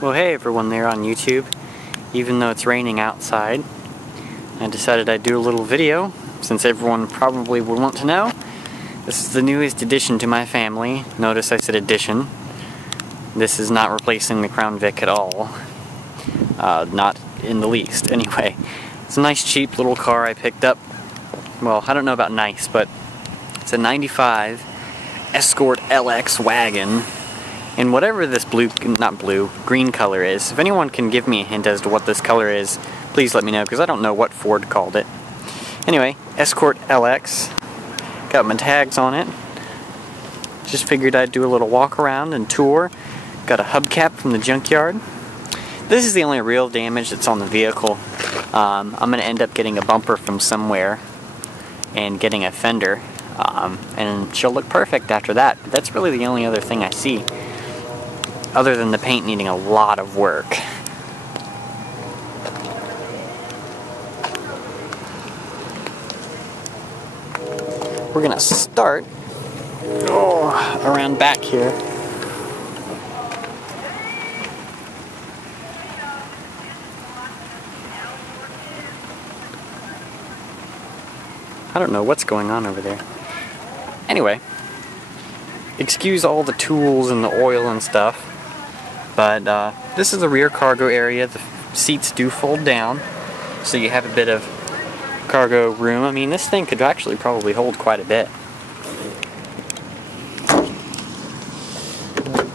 Well, hey everyone there on YouTube. Even though it's raining outside, I decided I'd do a little video, since everyone probably would want to know. This is the newest addition to my family. Notice I said addition. This is not replacing the Crown Vic at all. Not in the least, anyway. It's a nice cheap little car I picked up. Well, I don't know about nice, but it's a 95 Escort LX Wagon. And whatever this green color is, if anyone can give me a hint as to what this color is, please let me know, because I don't know what Ford called it. Anyway, Escort LX. Got my tags on it. Just figured I'd do a little walk around and tour. Got a hubcap from the junkyard. This is the only real damage that's on the vehicle. I'm going to end up getting a bumper from somewhere and getting a fender. And she'll look perfect after that. But that's really the only other thing I see, other than the paint needing a lot of work. We're gonna start around back here. I don't know what's going on over there. Anyway, excuse all the tools and the oil and stuff. But this is the rear cargo area. The seats do fold down, so you have a bit of cargo room. I mean, this thing could actually probably hold quite a bit.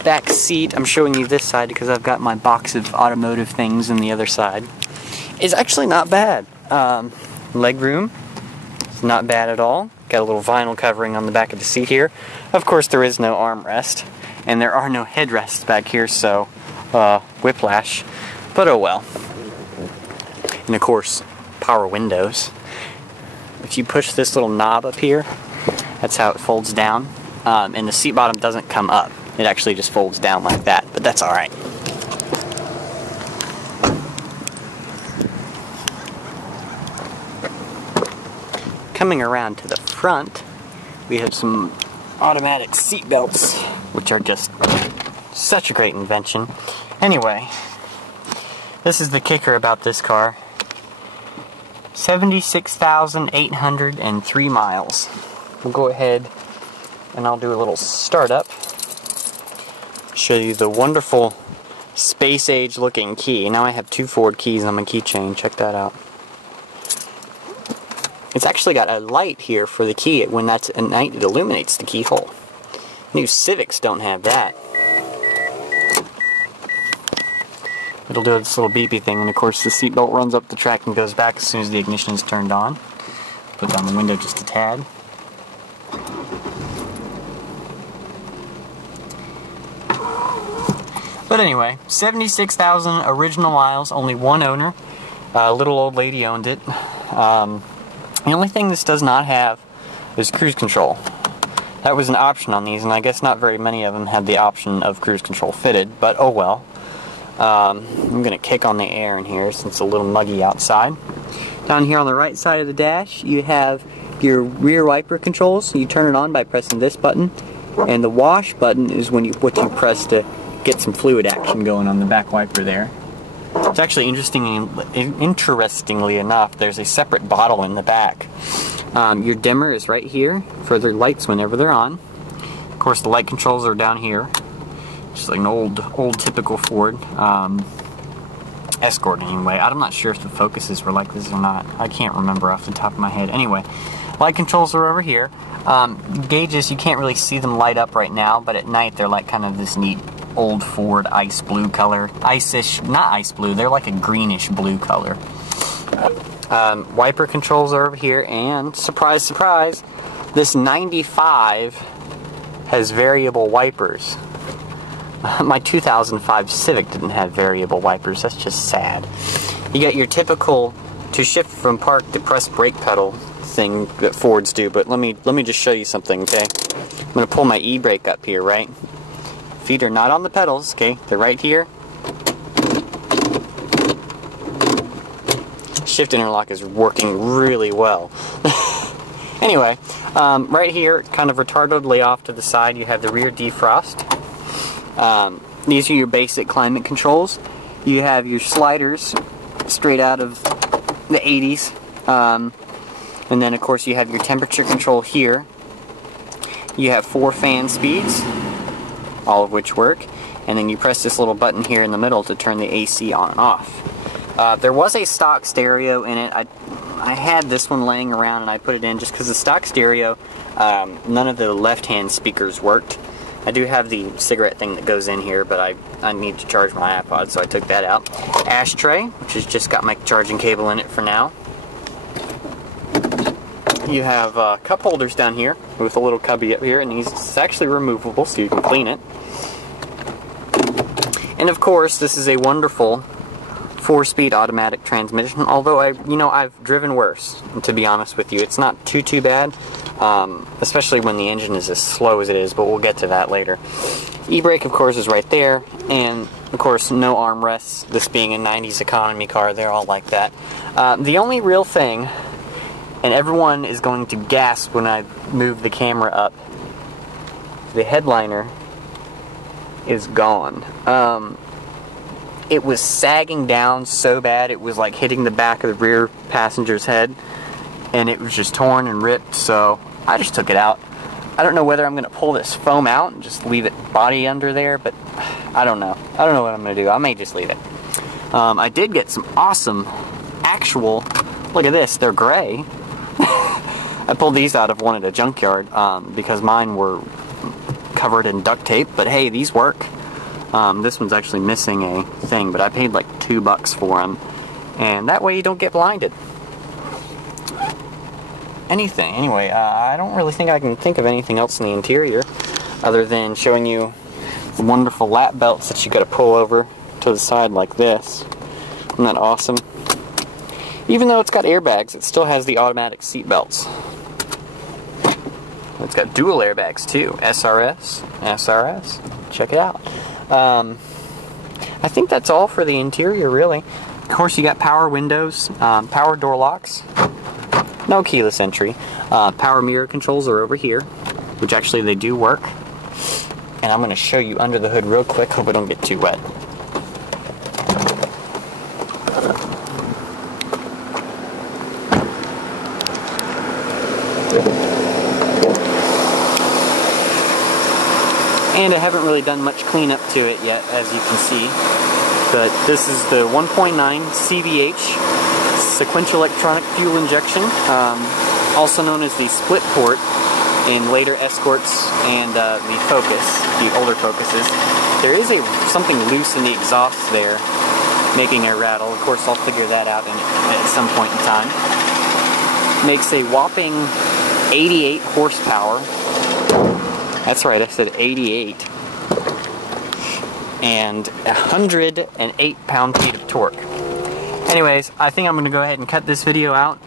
Back seat, I'm showing you this side because I've got my box of automotive things in the other side. It's actually not bad. Leg room, it's not bad at all. Got a little vinyl covering on the back of the seat here. Of course, there is no armrest. And there are no headrests back here, so whiplash, but oh well. And of course, power windows. If you push this little knob up here, that's how it folds down. And the seat bottom doesn't come up. It actually just folds down like that, but that's alright. Coming around to the front, we have some automatic seat belts, which are just such a great invention. Anyway, this is the kicker about this car. 76,803 miles. We'll go ahead and I'll do a little startup. Show you the wonderful space age looking key. Now I have two Ford keys on my keychain. Check that out. It's actually got a light here for the key. When that's at night, it illuminates the keyhole. New Civics don't have that. It'll do this little beepy thing, and of course the seatbelt runs up the track and goes back as soon as the ignition is turned on. Put down the window just a tad. But anyway, 76,000 original miles, only one owner. A little old lady owned it. The only thing this does not have is cruise control. That was an option on these, and I guess not very many of them had the option of cruise control fitted, but oh well. I'm going to kick on the air in here since it's a little muggy outside. Down here on the right side of the dash, you have your rear wiper controls. You turn it on by pressing this button, and the wash button is what you press to get some fluid action going on the back wiper there. It's actually interestingly enough, there's a separate bottle in the back. Your dimmer is right here for their lights whenever they're on. Of course, the light controls are down here. Just like an old typical Ford. Escort anyway. I'm not sure if the Focuses were like this or not. I can't remember off the top of my head. Anyway, light controls are over here. Gauges, you can't really see them light up right now, but at night they're like kind of this neat old Ford ice blue color. Ice-ish, not ice blue, they're like a greenish blue color. Wiper controls are over here, and surprise, surprise, this 95 has variable wipers. My 2005 Civic didn't have variable wipers. That's just sad. You got your typical to shift from park to press brake pedal thing that Fords do, but let me just show you something, okay? I'm going to pull my e-brake up here, right? Feet are not on the pedals, okay? They're right here. Shift interlock is working really well. Anyway, right here, kind of retardedly off to the side, you have the rear defrost. these are your basic climate controls. You have your sliders straight out of the 80s. And then of course you have your temperature control here. You have 4 fan speeds, all of which work. And then you press this little button here in the middle to turn the AC on and off. There was a stock stereo in it. I had this one laying around and I put it in just because the stock stereo, none of the left-hand speakers worked. I do have the cigarette thing that goes in here, but I need to charge my iPod, so I took that out. Ashtray, which has just got my charging cable in it for now. You have cup holders down here with a little cubby up here, and it's actually removable so you can clean it. And of course, this is a wonderful 4-speed automatic transmission, although I've driven worse, to be honest with you. It's not too bad, especially when the engine is as slow as it is, but we'll get to that later. E-brake, of course, is right there, and of course, no armrests. This being a 90s economy car, they're all like that. The only real thing, and everyone is going to gasp when I move the camera up, the headliner is gone. It was sagging down so bad it was like hitting the back of the rear passenger's head, and it was just torn and ripped, so I just took it out. I don't know whether I'm going to pull this foam out and just leave it body under there, but I don't know. I don't know what I'm going to do. I may just leave it. I did get some awesome actual, look at this, they're gray. I pulled these out of one at a junkyard because mine were covered in duct tape, but hey, these work. This one's actually missing a thing, but I paid like $2 for them, and that way you don't get blinded. Anyway, I don't really think I can think of anything else in the interior other than showing you the wonderful lap belts that you gotta pull over to the side like this. Isn't that awesome? Even though it's got airbags, it still has the automatic seat belts. It's got dual airbags too. SRS. Check it out. I think that's all for the interior, really. Of course, you got power windows, power door locks, no keyless entry. Power mirror controls are over here, which actually they do work. And I'm going to show you under the hood real quick. Hope I don't get too wet. And I haven't really done much cleanup to it yet, as you can see. But this is the 1.9 CVH sequential electronic fuel injection, also known as the split port in later Escorts and the Focus, the older Focuses. There is something loose in the exhaust there, making a rattle. Of course, I'll figure that out at some point in time. Makes a whopping 88 horsepower. That's right, I said 88. And 108 pound-feet of torque. Anyways, I think I'm going to go ahead and cut this video out.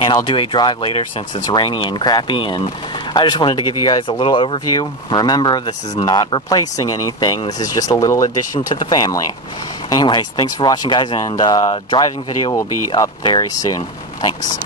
And I'll do a drive later since it's rainy and crappy. And I just wanted to give you guys a little overview. Remember, this is not replacing anything. This is just a little addition to the family. Anyways, thanks for watching, guys. And driving video will be up very soon. Thanks.